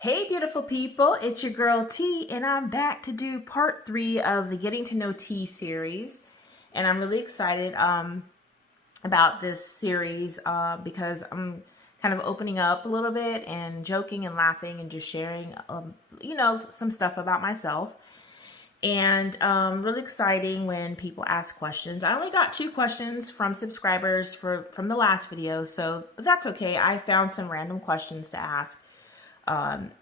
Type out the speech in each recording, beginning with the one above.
Hey beautiful people, it's your girl T, and I'm back to do part 3 of the Getting to Know T series. And I'm really excited about this series because I'm kind of opening up a little bit and joking and laughing and just sharing some stuff about myself. And really exciting when people ask questions. I only got 2 questions from subscribers from the last video, so that's okay. I found some random questions to ask.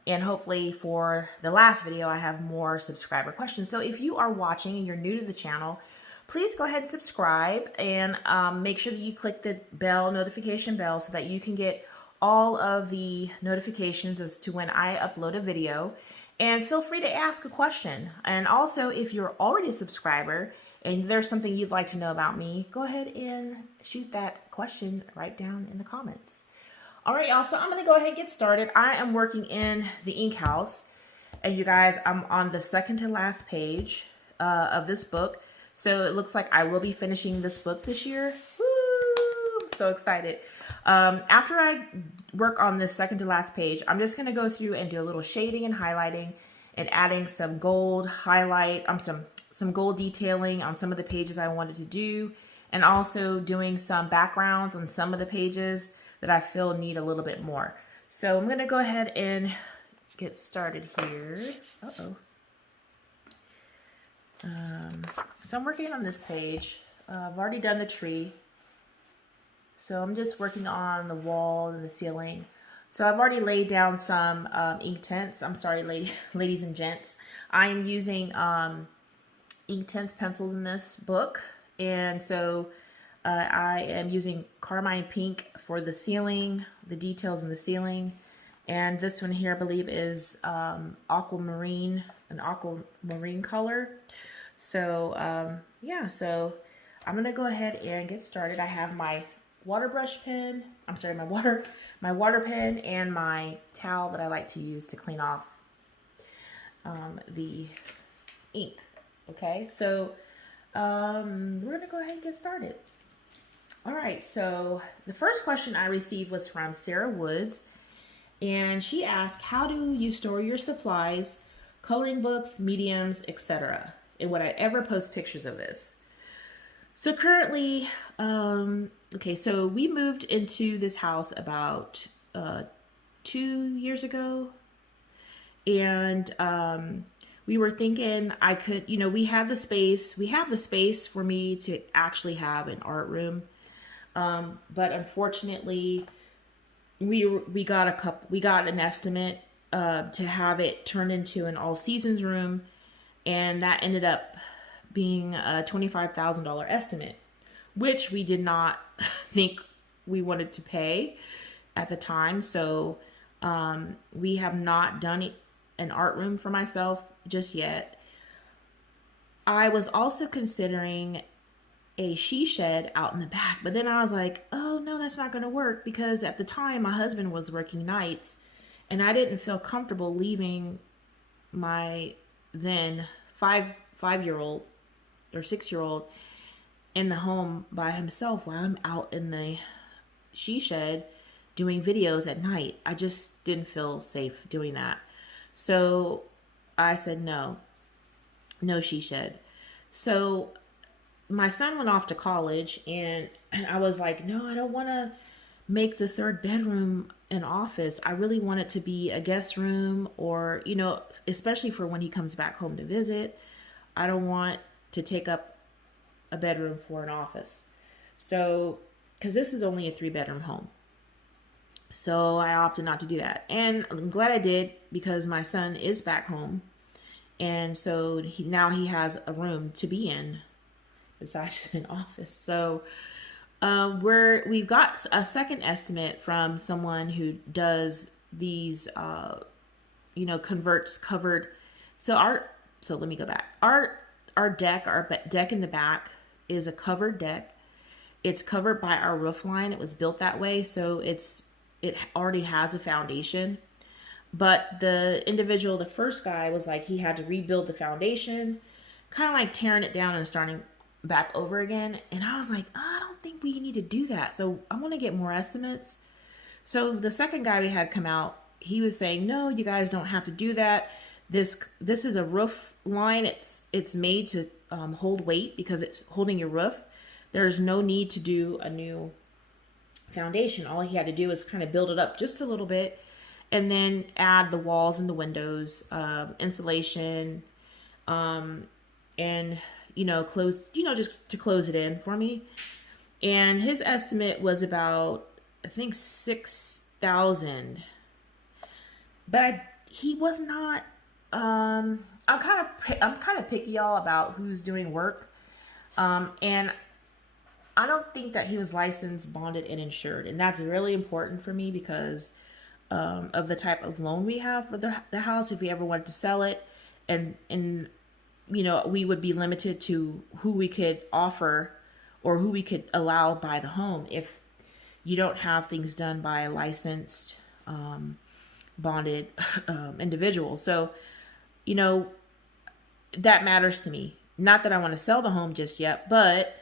And hopefully for the last video, I have more subscriber questions. So if you are watching and you're new to the channel, please go ahead and subscribe and make sure that you click the notification bell so that you can get all of the notifications as to when I upload a video. And feel free to ask a question. And also, if you're already a subscriber and there's something you'd like to know about me, go ahead and shoot that question right down in the comments. All right, y'all, so I'm going to go ahead and get started. I am working in the ink house, and you guys, I'm on the second to last page of this book. So it looks like I will be finishing this book this year. Woo! I'm so excited. After I work on this second to last page, I'm just going to go through and do a little shading and highlighting and adding some gold highlight, some gold detailing on some of the pages I wanted to do, and also doing some backgrounds on some of the pages that I feel need a little bit more. So I'm going to go ahead and get started here. So I'm working on this page. I've already done the tree. So I'm just working on the wall and the ceiling. So I've already laid down some Inktense. I'm sorry, ladies and gents. I am using Inktense pencils in this book. And so I am using Carmine Pink for the ceiling, the details in the ceiling. And this one here, I believe, is aquamarine, an aquamarine color. So, yeah, so I'm going to go ahead and get started. I have my water brush pen, my water pen and my towel that I like to use to clean off the ink. Okay, so we're going to go ahead and get started. All right, so the first question I received was from Sarah Woods, and she asked, how do you store your supplies, coloring books, mediums, etc.? And would I ever post pictures of this? So currently, okay, so we moved into this house about 2 years ago, and we were thinking I could, we have the space for me to actually have an art room. But unfortunately, we got an estimate to have it turned into an all seasons room, and that ended up being a $25,000 estimate, which we did not think we wanted to pay at the time. So we have not done an art room for myself just yet. I was also considering a she shed out in the back, but then I was like, oh no, that's not going to work, because at the time my husband was working nights and I didn't feel comfortable leaving my then five-year-old or 6-year-old in the home by himself while I'm out in the she shed doing videos at night. I just didn't feel safe doing that. So I said no she shed. So my son went off to college, and I was like, no, I don't want to make the third bedroom an office. I really want it to be a guest room, or, especially for when he comes back home to visit. I don't want to take up a bedroom for an office. So, because this is only a 3-bedroom home. So I opted not to do that. And I'm glad I did, because my son is back home. And so now he has a room to be in besides an office. So we've got a second estimate from someone who does these converts covered. So let me go back. Our deck in the back is a covered deck. It's covered by our roof line. It was built that way, so it already has a foundation. But the first guy was like, he had to rebuild the foundation, kind of like tearing it down and starting back over again. And I was like, I don't think we need to do that. So I want to get more estimates. So the second guy we had come out he was saying, no, you guys don't have to do that. This is a roof line. It's made to hold weight because it's holding your roof. There's no need to do a new foundation. All he had to do is kind of build it up just a little bit, and then add the walls and the windows, insulation, and close, just to close it in for me. And his estimate was about, I think, 6,000. But he was not. I'm kind of picky, y'all, about who's doing work, and I don't think that he was licensed, bonded, and insured, and that's really important for me because of the type of loan we have for the house. If we ever wanted to sell it, and we would be limited to who we could offer or who we could allow buy the home if you don't have things done by a licensed, bonded individual. So, that matters to me. Not that I want to sell the home just yet, but,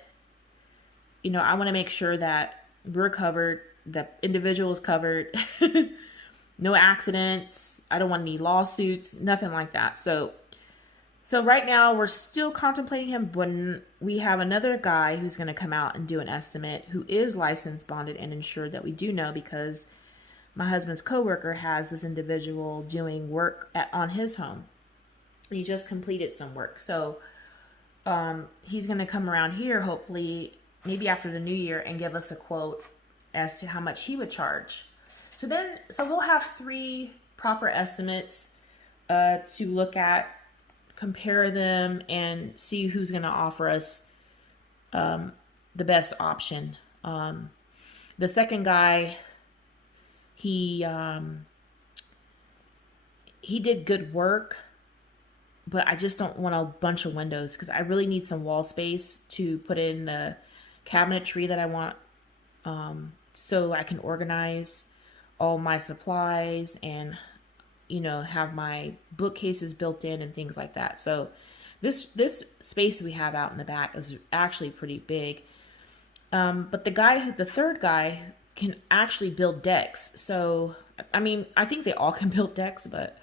I want to make sure that we're covered, that individual is covered, no accidents. I don't want any lawsuits, nothing like that. So right now we're still contemplating him, but we have another guy who's going to come out and do an estimate who is licensed, bonded, and insured that we do know because my husband's coworker has this individual doing work on his home. He just completed some work. So he's going to come around here, hopefully, maybe after the new year, and give us a quote as to how much he would charge. So we'll have 3 proper estimates to look at, compare them, and see who's going to offer us the best option. The second guy, he did good work, but I just don't want a bunch of windows because I really need some wall space to put in the cabinetry that I want, so I can organize all my supplies and have my bookcases built in and things like that. So this space we have out in the back is actually pretty big. But the third guy can actually build decks. So, I think they all can build decks, but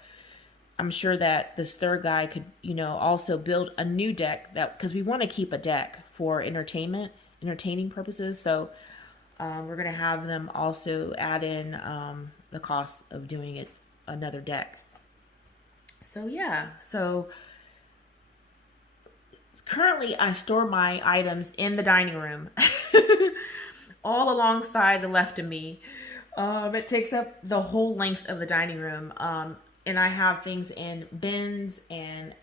I'm sure that this third guy could, also build a new deck because we want to keep a deck for entertaining purposes. So, we're going to have them also add in, the cost of doing another deck. So yeah, currently I store my items in the dining room, all alongside the left of me. It takes up the whole length of the dining room. And I have things in bins and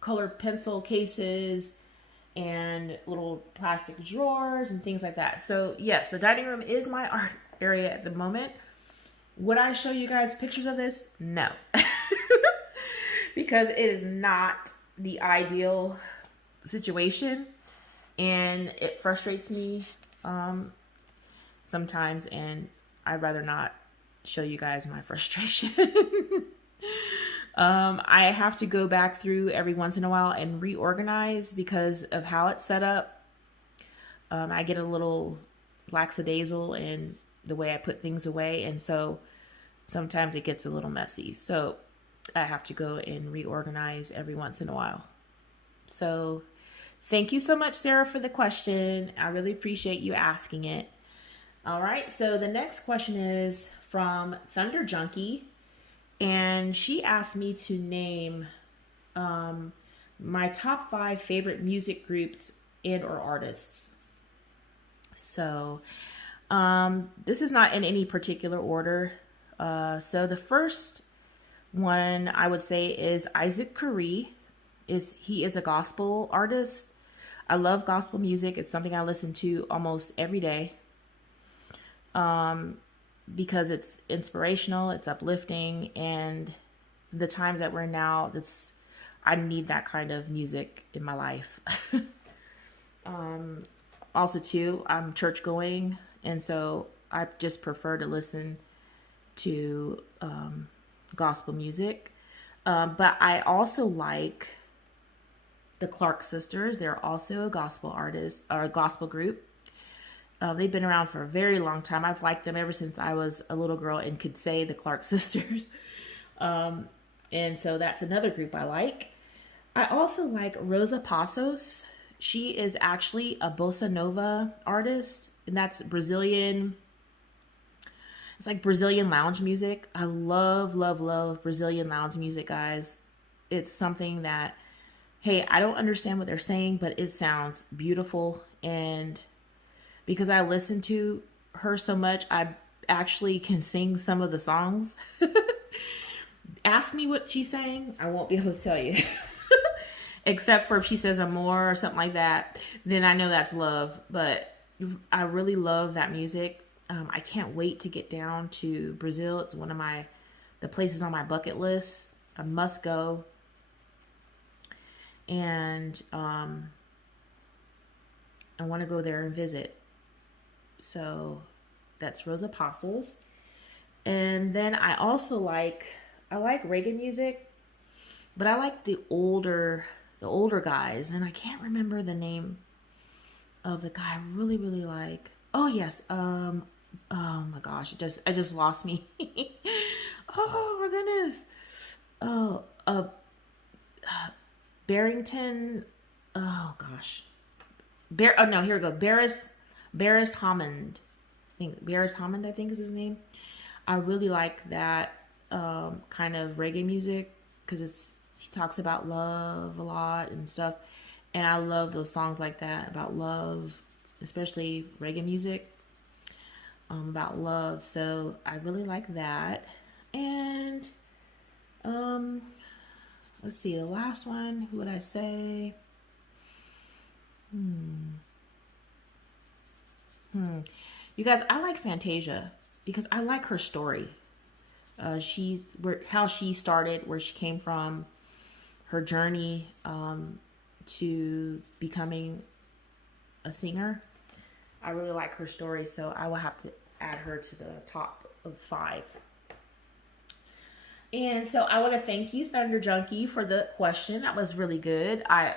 colored pencil cases and little plastic drawers and things like that. So yes, the dining room is my art area at the moment. Would I show you guys pictures of this? No. Because it is not the ideal situation, and it frustrates me sometimes, and I'd rather not show you guys my frustration. I have to go back through every once in a while and reorganize because of how it's set up. I get a little lackadaisical in the way I put things away, and so sometimes it gets a little messy. So I have to go and reorganize every once in a while. So thank you so much, Sarah, for the question. I really appreciate you asking it. All right, so the next question is from Thunder Junkie, and she asked me to name my top 5 favorite music groups and or artists. So this is not in any particular order. So the first one I would say is Isaac Curry. He is a gospel artist. I love gospel music. It's something I listen to almost every day. Because it's inspirational, it's uplifting, and the times that we're in now, I need that kind of music in my life. Also too, I'm church going, and so I just prefer to listen to gospel music. But I also like the Clark sisters. They're also a gospel artist or a gospel group. They've been around for a very long time. I've liked them ever since I was a little girl and could say the Clark sisters. And so that's another group I like. I also like Rosa Passos. She is actually a bossa nova artist, and that's Brazilian. It's like Brazilian lounge music. I love, love, love Brazilian lounge music, guys. It's something that, hey, I don't understand what they're saying, but it sounds beautiful. And because I listen to her so much, I actually can sing some of the songs. Ask me what she's saying, I won't be able to tell you. Except for if she says amor or something like that, then I know that's love. But I really love that music. I can't wait to get down to Brazil. It's one of the places on my bucket list. I must go. And I want to go there and visit. So that's Rosa Passos. And then I also like reggae music, but I like the older guys, and I can't remember the name of the guy I really, really like. Oh yes, oh my gosh, I just lost me. Oh my goodness. Oh, Barrington. Oh gosh. Oh no, here we go. Barris Hammond. Barris Hammond, I think is his name. I really like that kind of reggae music because he talks about love a lot and stuff, and I love those songs like that about love, especially reggae music about love. So I really like that. And let's see, the last one. Who would I say? You guys, I like Fantasia because I like her story. How she started, where she came from, her journey to becoming a singer. I really like her story, so I will have to add her to the top of 5. And so I want to thank you, Thunder Junkie, for the question. That was really good. It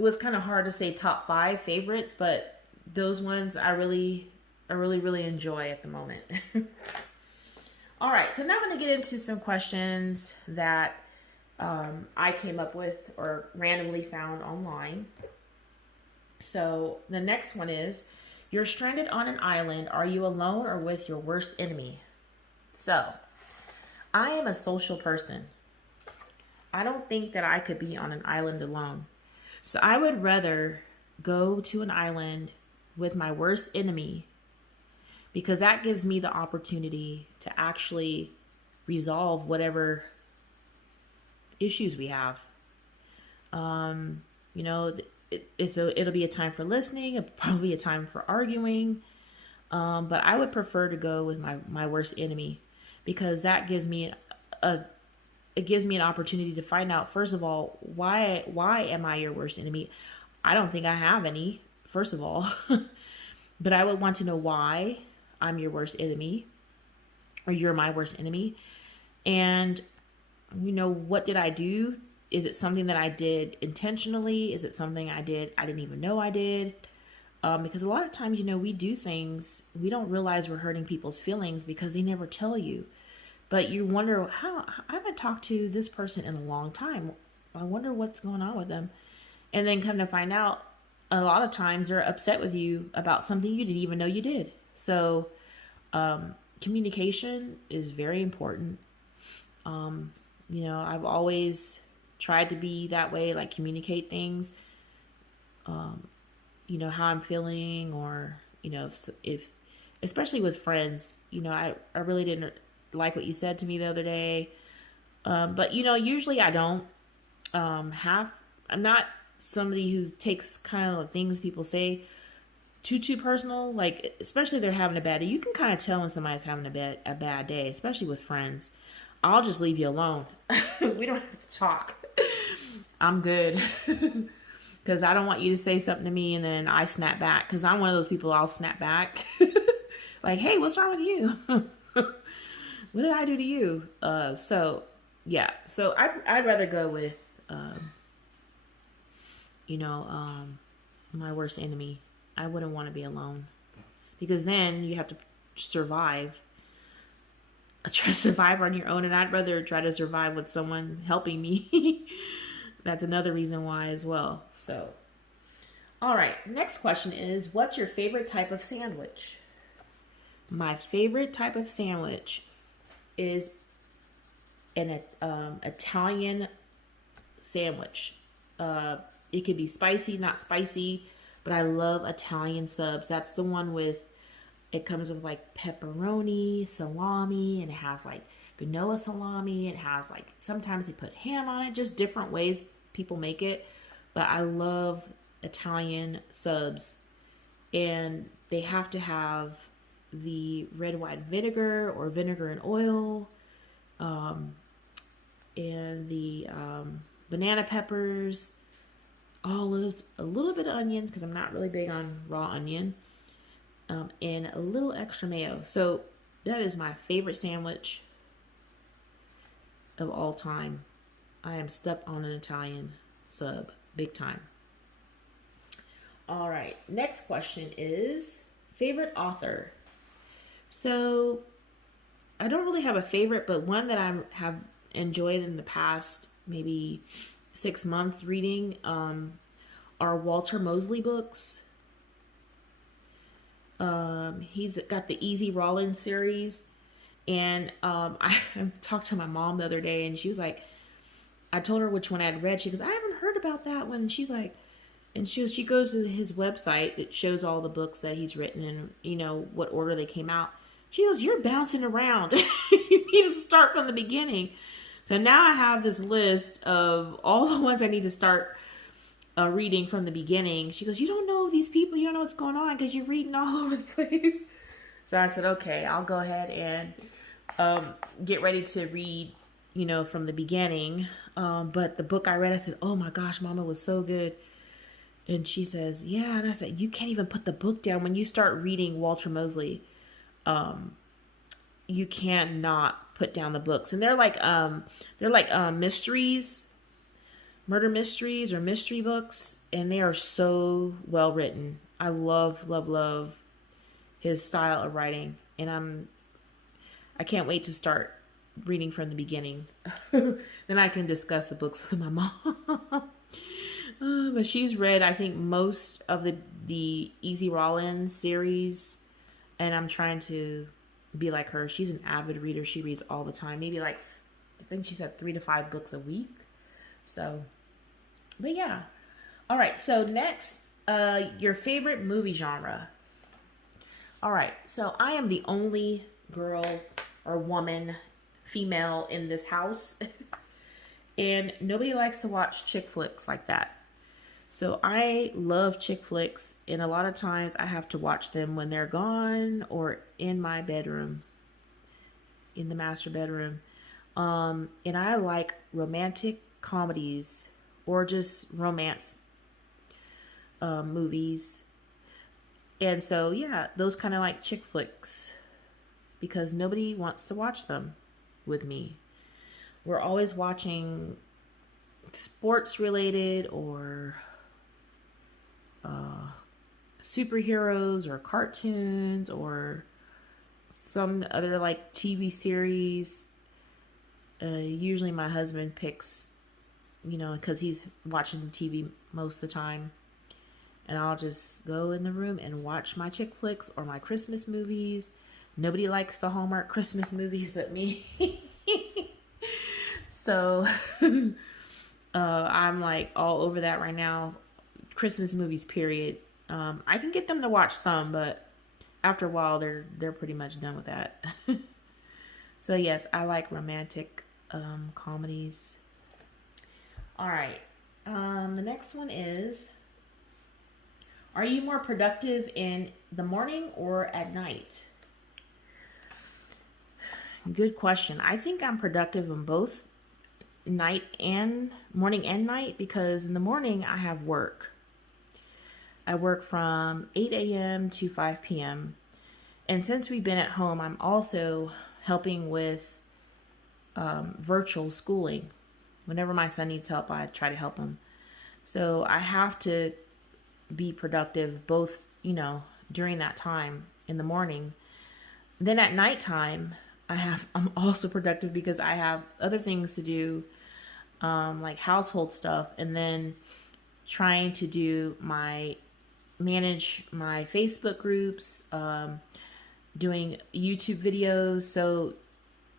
was kind of hard to say top 5 favorites, but those ones I really enjoy at the moment. All right, so now I'm going to get into some questions that I came up with or randomly found online. So the next one is, you're stranded on an island. Are you alone or with your worst enemy? So I am a social person. I don't think that I could be on an island alone. So I would rather go to an island with my worst enemy, because that gives me the opportunity to actually resolve whatever issues we have. It'll be a time for listening, probably a time for arguing. But I would prefer to go with my worst enemy, because that gives me an opportunity to find out, first of all, why am I your worst enemy? I don't think I have any, first of all. But I would want to know why I'm your worst enemy, or you're my worst enemy. And, what did I do? Is it something that I did intentionally? Is it something I didn't even know I did? Because a lot of times, we do things, we don't realize we're hurting people's feelings because they never tell you. But you wonder, I haven't talked to this person in a long time. I wonder what's going on with them. And then come to find out, a lot of times they're upset with you about something you didn't even know you did. So communication is very important. I've always tried to be that way, like communicate things, how I'm feeling, or, if especially with friends, I really didn't like what you said to me the other day. But, usually I don't I'm not somebody who takes kind of things people say too personal, like, especially if they're having a bad day. You can kind of tell when somebody's having a bad day, especially with friends. I'll just leave you alone. We don't have to talk. I'm good. Because I don't want you to say something to me and then I snap back. Because I'm one of those people, I'll snap back. Like, hey, what's wrong with you? What did I do to you? So I'd rather go with, my worst enemy. I wouldn't want to be alone, because then you have to survive. Try to survive on your own, and I'd rather try to survive with someone helping me. That's another reason why as well. So, all right, next question is, what's your favorite type of sandwich? My favorite type of sandwich is an Italian sandwich. It could be spicy, not spicy, but I love Italian subs. That's the one with, it comes with like pepperoni, salami, and it has like Genoa salami. It has like, sometimes they put ham on it, just different ways people make it. But I love Italian subs, and they have to have the red wine vinegar or vinegar and oil, and the banana peppers, olives, a little bit of onions because I'm not really big on raw onion, and a little extra mayo. So that is my favorite sandwich of all time. I am stuck on an Italian sub, big time. All right, next question is favorite author. So I don't really have a favorite, but one that I have enjoyed in the past maybe 6 months reading are Walter Mosley books. He's got the Easy Rollins series, and I talked to my mom the other day, and she was like, I told her which one I had read. She goes, I haven't heard about that one. She's like, and she goes to his website that shows all the books that he's written and, you know, what order they came out. She goes, you're bouncing around. You need to start from the beginning. So now I have this list of all the ones I need to start reading from the beginning. She goes, you don't know these people. You don't know what's going on because you're reading all over the place. So I said, okay, I'll go ahead and get ready to read, you know, from the beginning. But the book I read, I said, oh my gosh, Mama, was so good. And she says, yeah. And I said, you can't even put the book down. When you start reading Walter Mosley, you cannot put down the books. And they're like mysteries, murder mysteries or mystery books. And they are so well written. I love his style of writing. And I can't wait to start reading from the beginning. Then I can discuss the books with my mom. But she's read, I think, most of the Easy Rollins series, and I'm trying to be like her. She's an avid reader. She reads all the time. Maybe like, I think she said 3 to 5 books a week. So, but yeah. All right. So next, your favorite movie genre. All right. So I am the only girl or woman, female in this house. And nobody likes to watch chick flicks like that. So I love chick flicks, and a lot of times I have to watch them when they're gone or in my bedroom, in the master bedroom. And I like romantic comedies or just romance movies. And so, yeah, those kind of like chick flicks, because nobody wants to watch them with me. We're always watching sports related or superheroes or cartoons or some other like TV series. Usually my husband picks, you know, because he's watching TV most of the time. And I'll just go in the room and watch my chick flicks or my Christmas movies. Nobody likes the Hallmark Christmas movies but me. So I'm like all over that right now. Christmas movies, period. I can get them to watch some, but after a while they're pretty much done with that. So yes, I like romantic comedies. All right. The next one is, are you more productive in the morning or at night? Good question. I think I'm productive in both morning and night, because in the morning I have work. I work from 8 a.m. to 5 p.m. And since we've been at home, I'm also helping with virtual schooling. Whenever my son needs help, I try to help him. So I have to be productive both, during that time in the morning. Then at nighttime, I'm also productive because I have other things to do, like household stuff, and then trying to manage my Facebook groups, doing YouTube videos. So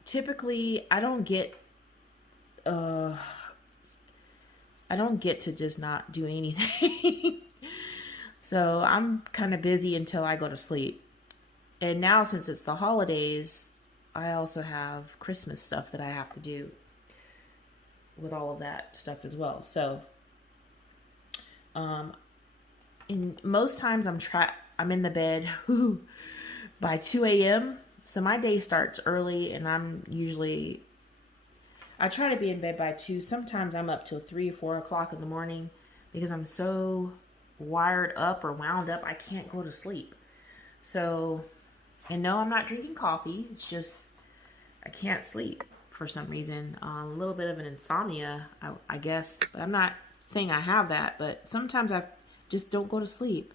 typically I don't get to just not do anything. So I'm kind of busy until I go to sleep. And now, since it's the holidays, I also have Christmas stuff that I have to do with all of that stuff as well. So, in most times I'm in the bed by 2 a.m. So my day starts early, and I try to be in bed by 2. Sometimes I'm up till 3 or 4 o'clock in the morning because I'm so wired up or wound up I can't go to sleep. So, and no, I'm not drinking coffee. It's just I can't sleep for some reason. A little bit of an insomnia, I guess. But I'm not saying I have that, but sometimes I just don't go to sleep.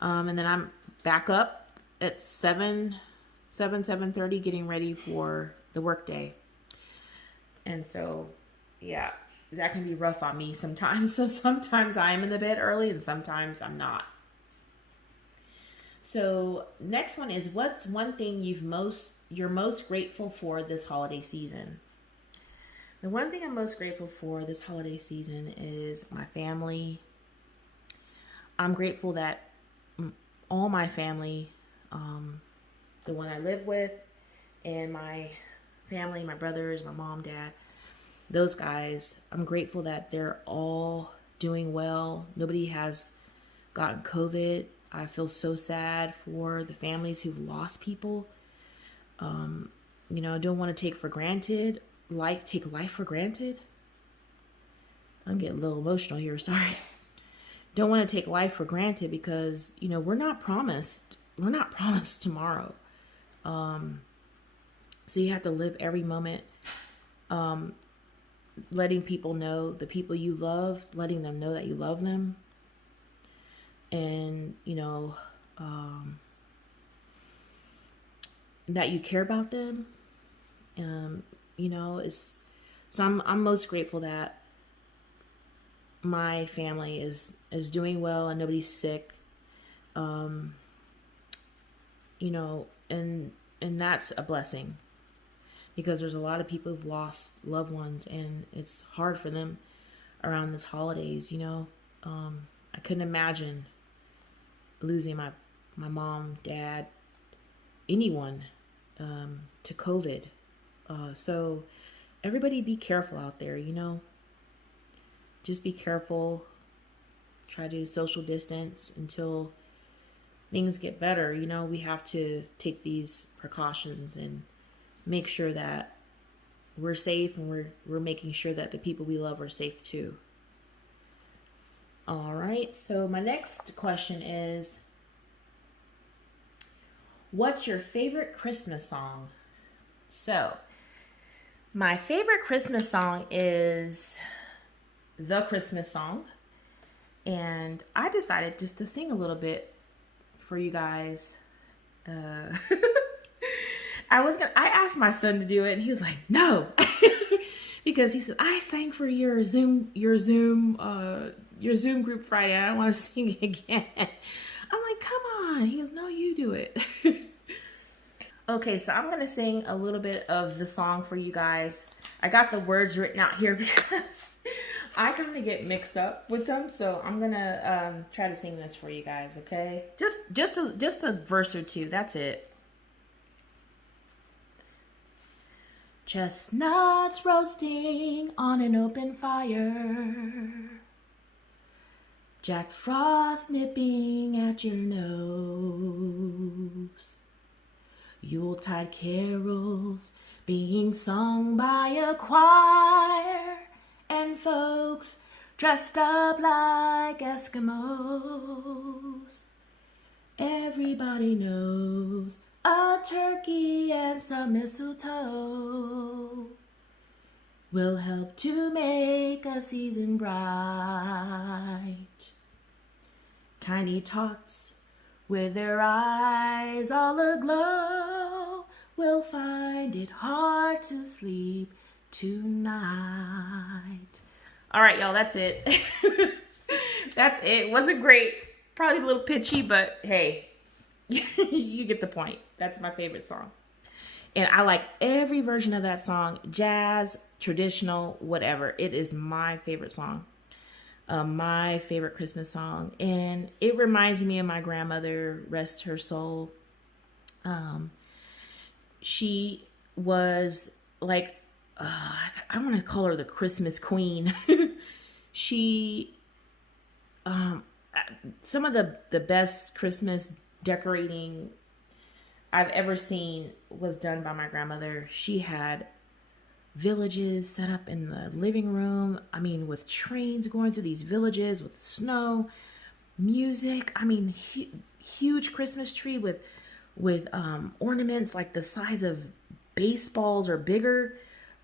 And then I'm back up at 7:30 getting ready for the workday. And so, yeah, that can be rough on me sometimes. So sometimes I am in the bed early and sometimes I'm not. So next one is, what's one thing you're most grateful for this holiday season? The one thing I'm most grateful for this holiday season is my family. I'm grateful that all my family, the one I live with, and my family, my brothers, my mom, dad, those guys, I'm grateful that they're all doing well. Nobody has gotten COVID. I feel so sad for the families who've lost people. I don't want to take life for granted. I'm getting a little emotional here, sorry. Don't want to take life for granted because, we're not promised tomorrow. So you have to live every moment, letting people know, the people you love, letting them know that you love them. And, that you care about them. I'm most grateful that my family is doing well and nobody's sick. And that's a blessing because there's a lot of people who've lost loved ones and it's hard for them around this holidays. I couldn't imagine losing my mom, dad, anyone, to COVID. So everybody be careful out there, just be careful, try to social distance until things get better. We have to take these precautions and make sure that we're safe, and we're making sure that the people we love are safe too. All right, so my next question is, what's your favorite Christmas song? So, my favorite Christmas song is The Christmas Song. And I decided just to sing a little bit for you guys. I asked my son to do it and he was like, no. Because he said, I sang for your Zoom group Friday. I don't want to sing again. I'm like, come on. He goes, no, you do it. Okay, so I'm going to sing a little bit of the song for you guys. I got the words written out here because I kind of get mixed up with them. So I'm going to try to sing this for you guys, okay? Just a verse or two. That's it. Chestnuts roasting on an open fire, Jack Frost nipping at your nose, Yuletide carols being sung by a choir, and folks dressed up like Eskimos. Everybody knows a turkey and some mistletoe will help to make a season bright. Tiny tots with their eyes all aglow, will find it hard to sleep tonight. All right, y'all, that's it. That's it. Wasn't great. Probably a little pitchy, but hey, you get the point. That's my favorite song. And I like every version of that song, jazz, traditional, whatever. It is my favorite song. My favorite Christmas song. And it reminds me of my grandmother, rest her soul. She was like, I want to call her the Christmas queen. She, some of the best Christmas decorating I've ever seen was done by my grandmother. She had villages set up in the living room. I mean, with trains going through these villages with snow, music. I mean, huge Christmas tree with ornaments like the size of baseballs or bigger.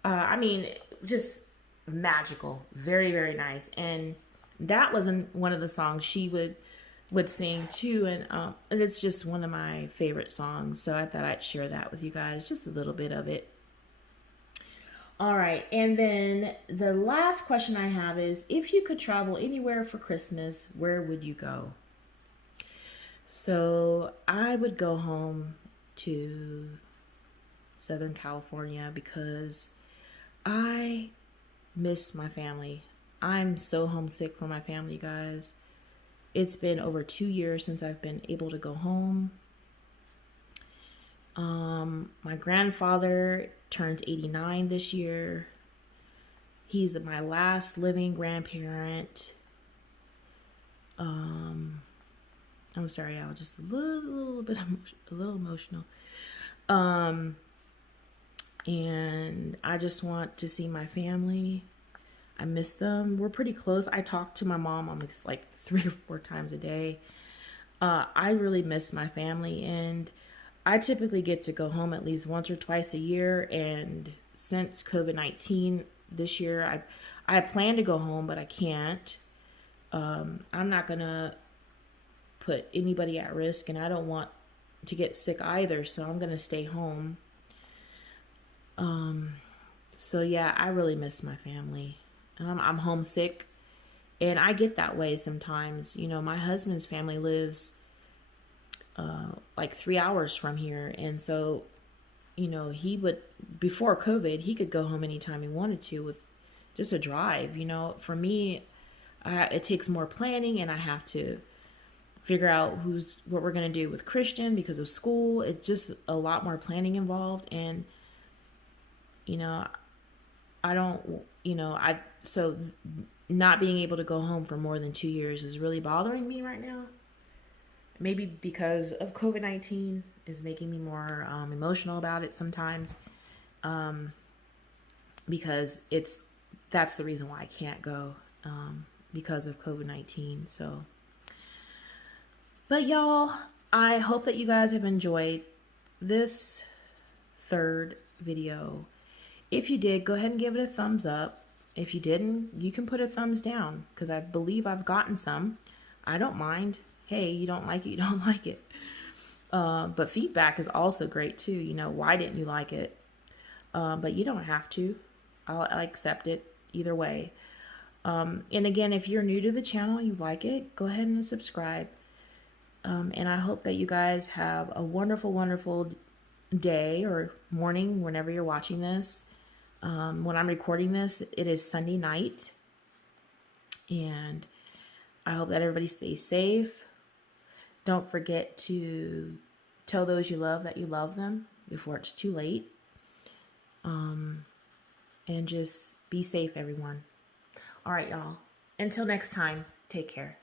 I mean, just magical. Very, very nice. And that wasn't one of the songs she would sing too, and it's just one of my favorite songs, so I thought I'd share that with you guys, just a little bit of it. All right, and then the last question I have is, if you could travel anywhere for Christmas, where would you go? So I would go home to Southern California because I miss my family. I'm so homesick for my family, guys. It's been over 2 years since I've been able to go home. My grandfather turns 89 this year. He's my last living grandparent. I'm sorry, I was just a little emotional. And I just want to see my family. I miss them. We're pretty close. I talk to my mom almost like 3 or 4 times a day. I really miss my family, and I typically get to go home at least once or twice a year. And since COVID-19 this year, I plan to go home, but I can't. I'm not gonna put anybody at risk, and I don't want to get sick either, so I'm gonna stay home. So yeah, I really miss my family. I'm homesick, and I get that way sometimes. You know, my husband's family lives like 3 hours from here, and so, you know, he would, before COVID, he could go home anytime he wanted to with just a drive. You know, for me, it takes more planning, and I have to figure out what we're gonna do with Christian because of school. It's just a lot more planning involved, and you know, so not being able to go home for more than 2 years is really bothering me right now. Maybe because of COVID-19 is making me more emotional about it sometimes. Because that's the reason why I can't go, because of COVID-19. So, but y'all, I hope that you guys have enjoyed this 3rd video. If you did, go ahead and give it a thumbs up. If you didn't, you can put a thumbs down, because I believe I've gotten some. I don't mind. Hey, you don't like it, you don't like it. But feedback is also great too. You know, why didn't you like it? But you don't have to. I'll accept it either way. And again, if you're new to the channel, you like it, go ahead and subscribe. And I hope that you guys have a wonderful, wonderful day or morning whenever you're watching this. When I'm recording this, it is Sunday night, and I hope that everybody stays safe. Don't forget to tell those you love that you love them before it's too late. And just be safe, everyone. All right, y'all. Until next time, take care.